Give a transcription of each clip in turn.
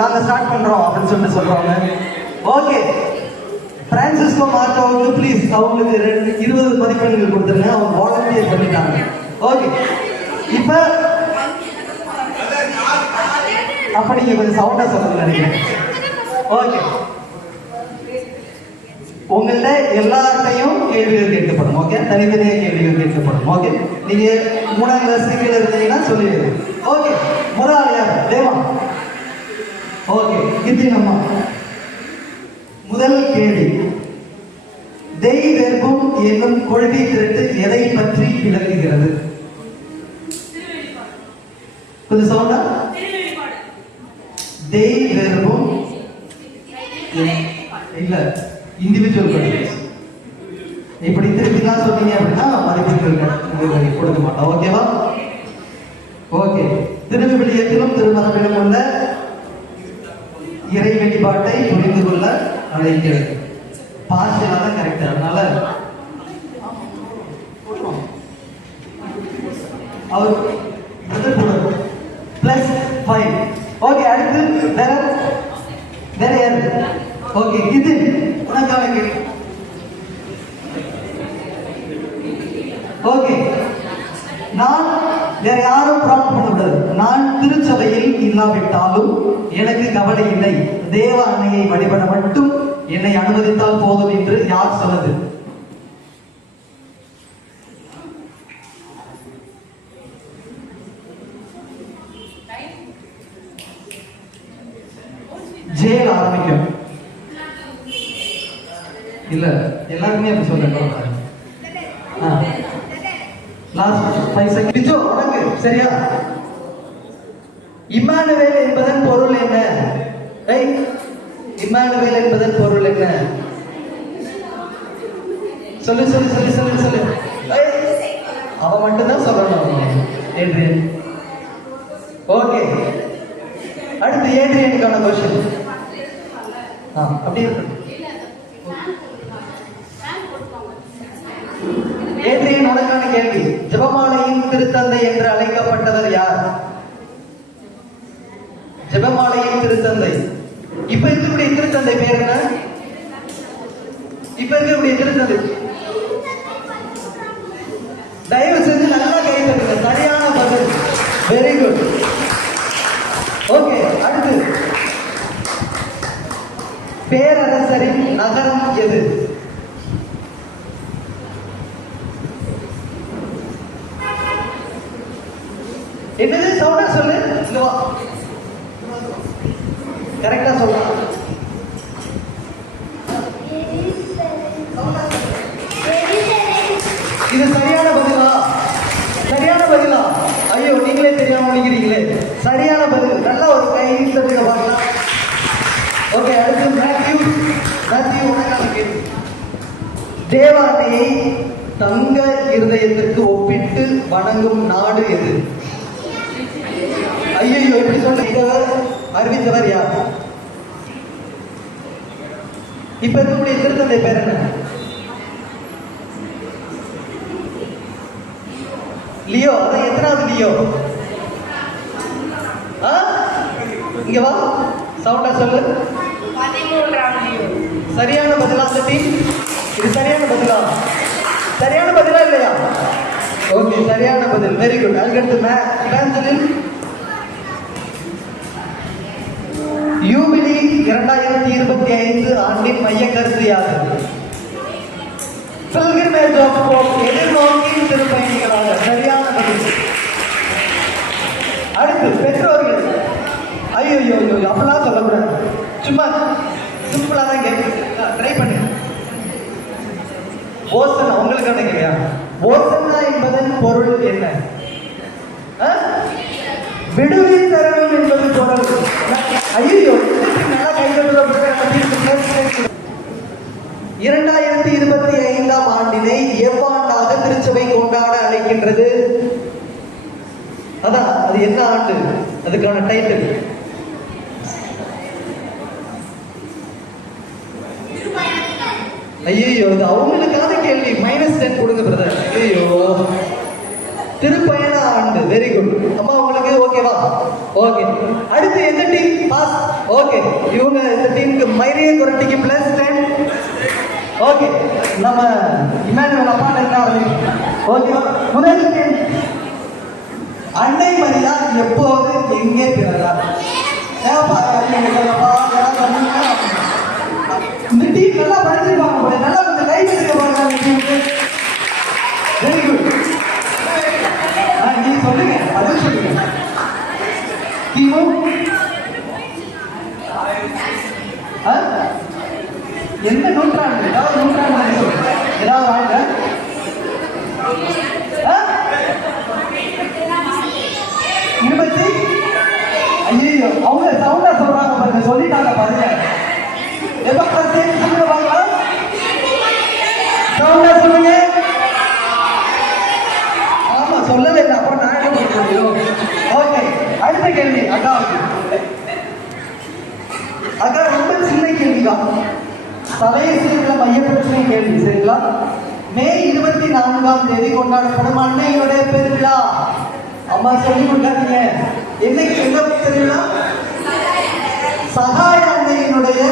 நாங்க ஸ்டார்ட் பண்றோம் அப்படின்னு சொல்லிட்டு சொல்றாங்க. ஓகே, பிரான்சிஸ்கோ மார்க்கோவுக்கு ப்ளீஸ் அவங்களுக்கு 20 மதிப்பெண்கள் கொடுத்துருங்க. அவங்க வாலண்டியர் பண்ணிட்டாங்க. ஓகே, இப்ப அப்ப நீங்க கொஞ்சம் சவுண்டா சொல்லுங்க நினைக்கிறேன். ஓகே, உங்கள்ட்ட எல்லார்ட்டையும் கேள்விகள் கேட்கப்படும். ஓகே, தனித்தனியாக கேள்விகள் கேட்கப்படும். ஓகே, நீங்க 3ஆம் கிளாஸ் கீழே இருந்தீங்கன்னா சொல்லிடுங்க. ஓகே, முதல் யார்? தேவா. ஓகே, கிருத்தினம்மா. முதல் கேள்வி, தெய் வெர்பம் என்னும் கொள்கை திரட்டு எதை பற்றி விளக்குகிறது? கொஞ்சம் சவுண்டா. தெய் வெர்பம் இல்ல, இண்டிவிஜுவல் கொள்கை. இப்படி திருப்பிலாம் சொன்னீங்க அப்படின்னா மதிப்பெண்கள் கொடுக்க மாட்டோம். ஓகேவா? ஓகே, திருவிவிலியத்திலும் திருமரபிலும் உள்ள இறை வெளிப்பாட்டை புரிந்து கொள்ள அழைக்கிறது. பார்ஷியலா தான் கரெக்ட். அதனால அவர் +5. ஓகே, அடுத்து வேற யாரு? ஓகே, இது உனக்கான கேள்வி. ஓகே, நான் வேற யாரும் ப்ராப்ளம் பண்ணக்கூடாது. நான் திருச்சபையில் இல்லாவிட்டாலும் எனக்கு கவலை இல்லை, தேவ அன்னையை வழிபட மட்டும் என்னை அனுமதித்தால் போதும் என்று யார் சொன்னது? ஜெயில் ஆரம்பிக்கும். இல்ல, எல்லாருமே அப்படி சொல்ல. Last 5 second. சரியா? இம்மானுவேல் என்பதன் பொருள் என்ன? இம்மானுவேல் என்பதன் பொருள் என்ன? சொல்லு சொல்லு சொல்லு சொல்லு சொல்லு. அவ மட்டும்தான் சொல்லணும். ஏட்ரியன். ஓகே, அடுத்து ஏட்ரியனுக்கான क्वेश्चन. அப்படி இருக்கு. ஏட்ரியன், உனக்கான கேள்வி. ஜெபமாலையின் திருத்தந்தை என்று அழைக்கப்பட்டவர் யார்? ஜெபமாலையின் திருத்தந்தை. இப்ப இருக்கக்கூடிய திருத்தந்தை பேர் என்ன? இப்ப இருக்கக்கூடிய திருத்தந்தை தயவு செஞ்சு நல்லா கை தட்டுங்க. சரியான பதில். Very good. ஓகே, அடுத்து பேரரசரின் நகரம் எது? என்னது? சவுண்டா சொல்லு. கரெக்டா சொல்லலாம். இது சரியான பதிலா? சரியான பதிலா? ஐயோ, நீங்களே தெரியாம முடிக்கிறீங்களே. சரியான பதில். நல்லா ஒரு கை தட்டுங்க பார்க்கலாம். ஓகே, அடுத்து மேத்யூ. உனக்கான கேள்வி. தேவ அன்னையை தங்க இருதயத்திற்கு ஒப்பிட்டு வணங்கும் நாடு எது? ஐயோ, எப்படி சொல்றவர் அறிவித்தவர் யார்? இப்ப இருக்கக்கூடிய திருத்தந்தை பேர் என்ன? லியோ. அதான் எத்தனாவது லியோ? இங்க வா, சவுண்டா சொல்லு. 13ஆம் லியோ. சரியான பதிலா? அந்த டீம் இது சரியான பதிலா? சரியான பதிலா இல்லையா? ஓகே, சரியான பதில். Very good. அதுக்கடுத்து இவாஞ்சலின். யூபிலி 2025 ஆண்டின் மைய கருத்து யாது? பில்கிரிமேஜ் ஆஃப் ஹோப், எதிர்நோக்கி திருப்பயணிகளாக. சரியான பதில். அடுத்து பெற்றோர்கள். ஐயோ, அப்படிலாம் சொல்லக்கூடாது. சும்மா சிம்பிளா தான் கேட்க ட்ரை பண்ணு. ஓசனா, உங்களுக்கான கேள்வியா? ஓசனா என்பதன் பொருள் என்ன? விடுவின் தரணும் என்பது பொருள். ஐயோ, நல்லா கைகள். 2025ஆம் ஆண்டினை எவ்வாண்டாக திருச்சபை கொண்டாட அழைக்கின்றது? அதான், அது என்ன ஆண்டு? அதுக்கான டைட்டில். ஐயோ, இது அவங்களுக்கான கேள்வி. -10 கொடுங்க பிரதர். ஐயோ, திருப்பயண ஆண்டு. Very good. அம்மா உங்களுக்கு ஓகேவா? ஓகே. அடுத்து எந்த டீம் பாஸ்? ஓகே. இவங்க இந்த டீமுக்கு மைரிய குரட்டிக்கு +10. ஓகே. நம்ம இமானுவேல் அப்பா என்ன ஓகே. முதல் டீம் அன்னை மரியா எப்போது எங்கே பிறந்தார்? இந்த டீம் நல்லா படிச்சிருப்பாங்க, நல்லா கொஞ்சம் கை வச்சுக்க பாருங்க இந்த டீமுக்கு. Very good. நீ சொல்லுங்க, பதில் சொல்லுங்க. கிமு எந்த நூற்றாண்டு? ஏதாவது நூற்றாண்டு ஏதாவது வாங்க. ஐயோ அவங்க சவுண்டா சொல்றாங்க பாருங்க, சொல்லிட்டாங்க பாருங்க. எப்ப சொல்லுவாங்க சவுண்டா சொல்லுங்க. ஆமா சொல்லவே இல்லை, அப்புறம் நான் என்ன பண்ணுறோம்? ஓகே. அடுத்த கேள்வி அக்கா. அக்கா ரொம்ப சின்ன கேள்விதான், தலையீடுல மையப்படுத்தின கேள்வி சரிங்களா? மே 24ஆம் தேதி கொண்டாடப்படும் அன்னையுடைய பெருவிழா. அம்மா சொல்லி கொடுக்காதீங்க. என்னைக்கு என்ன பெருவிழா? சகாய அன்னையினுடைய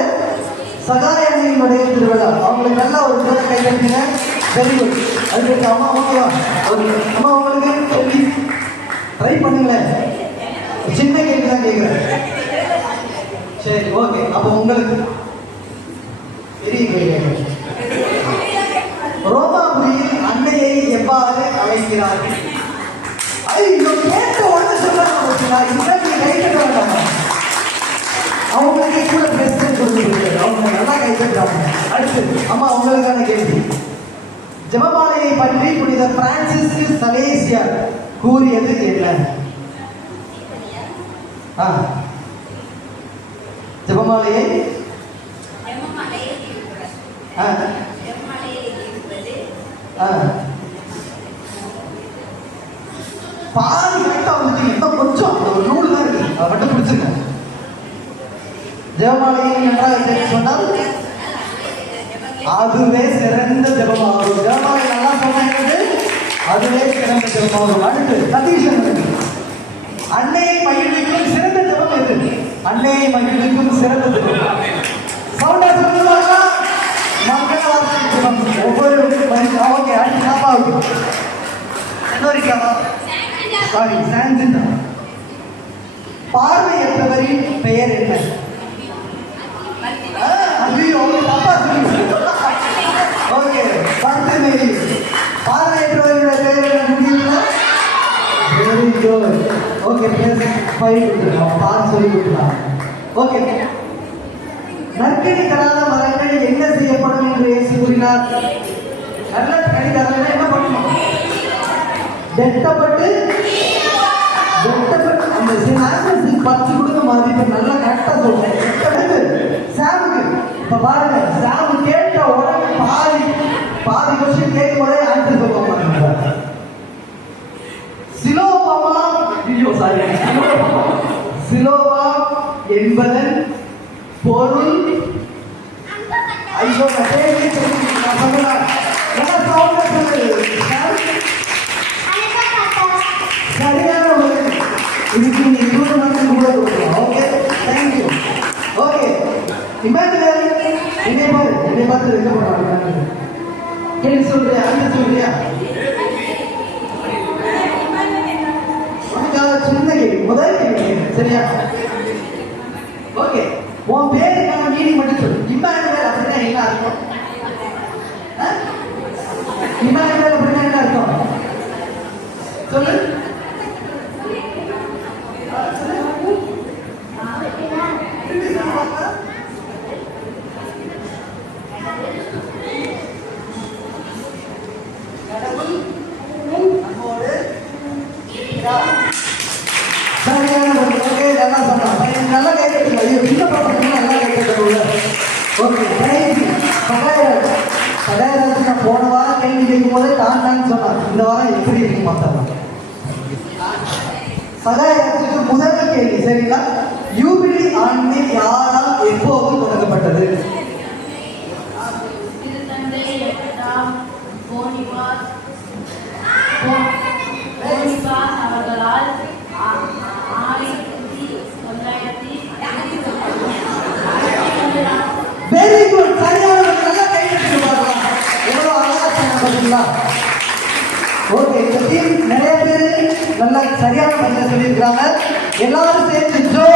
திருவிழா. அவங்களுக்கு நல்லா ஒரு பேரை கைப்பற்றின. Very good. அதுக்கு அம்மா ஓகேவா? அம்மா உங்களுக்கு சொல்லி ட்ரை பண்ணுங்களேன். சின்ன கேள்வி தான் கேட்குறேன். சரி ஓகே. அப்போ உங்களுக்கு பெரிய கேள்வி. ரோமாபுரியில் அன்னையை எவ்வாறு அழைக்கிறார்கள்? ஐயோ கேட்ட உடனே சொல்றாங்க. அவங்களுக்கு கூட பிரசிடன்ட் கொடுத்துருக்கு, அவங்க நல்லா கைப்பற்றாங்க. அடுத்து அம்மா உங்களுக்கான கேள்வி. ஜெபமாலையை பற்றி புனித பிரான்சிஸ் சலேசியர் கூறியது என்ன? ஜெபமாலையை பாதி கரெக்டா வந்துட்டீங்க. இன்னும் கொஞ்சம் ஒரு நூல் தான் இருக்கு, அதை மட்டும் பிடிச்சிருங்க. ஜெபமாலையை நன்றாக சொன்னால் அதுவே சிறந்த ஜெபமாகும். ஜெபமாலை நல்லா சொன்னது அதுவே சிறந்த ஜெபமாகும். அடுத்து சதீஷன், அன்னையை மகிழ்விக்கும் சிறந்த ஜெபம் எது? அன்னையை மகிழ்விக்கும் சிறந்த ஜெபம் சவுண்டா சொல்லுவாங்க. மக்கள் வார்த்தை ஜெபம் ஒவ்வொரு ஓகே. அடுத்து சாப்பாடு இன்னொருக்காவா? சாரி சான்சிட்டா. பார்வையற்றவரின் பெயர் என்ன? ஐயோ தப்பா சொல்லுங்க. ஓகே பர்தமேரி. பார்வையற்றவருடைய பெயர் என்ன முடியுங்களா? Very good. ஓகே +5 கொடுத்துருக்கோம். பார்த்து சொல்லி கொடுத்துருக்காங்க. ஓகே. நற்கனி தராத மரங்கள் என்ன செய்யப்படும் என்று இயேசு கூறினார்? நல்ல கனி தரலைன்னா என்ன பண்ணணும்? வெட்டப்பட்டு அந்த சினாசத்துக்கு 10 கொடுக்க மாதிரி இப்ப நல்லா கரெக்டா சொல்றேன். சாமுக்கு இப்ப பாருங்க, சாமு கேட்ட உடனே பாதி கொஸ்டின் கேட்கும் போதே ஆன்சர் சொல்ல மாட்டாங்க. சிலோவா என்பதன் பொருள் ஐயோ நான் சொல்லுறேன். சரியான இதுக்கு நீ 20 மார்க் கூட கொடுக்கலாம். Okay thank you. ஓகே இமேஜினரி என்னை பார்த்து என்ன பண்ணுறாங்க? கேள்வி சொல்றியா? அந்த சொல்றியா? சின்ன கேள்வி, முதல் கேள்வி சரியா? ஓகே. உன் பேருக்கான மீனிங் மட்டும் சொல்லு. இமானுவேல் அப்படின்னா என்ன அர்த்தம்? இமானுவேல் அப்படின்னா என்ன அர்த்தம் சொல்லு. நல்லா கேட்க இந்த பசங்க நல்லா கேட்க. ஓகே சகாயராஜ் நான் போன வாரம் கேள்வி கேட்கும் போதே தான் சொன்னான். இந்த வாரம் எப்படி இருக்கு மாத்தாங்க. சகாயராஜுக்கு முதல் கேள்வி சரிங்களா? யூபிலி ஆண்டு யாரால் எப்போது தொடங்கப்பட்டது? சரிங்களா? ஓகே, இந்த டீம் நிறைய பேர் நல்ல சரியான பதில சொல்லியிருக்கிறாங்க. எல்லாரும் சேர்ந்து ஜோ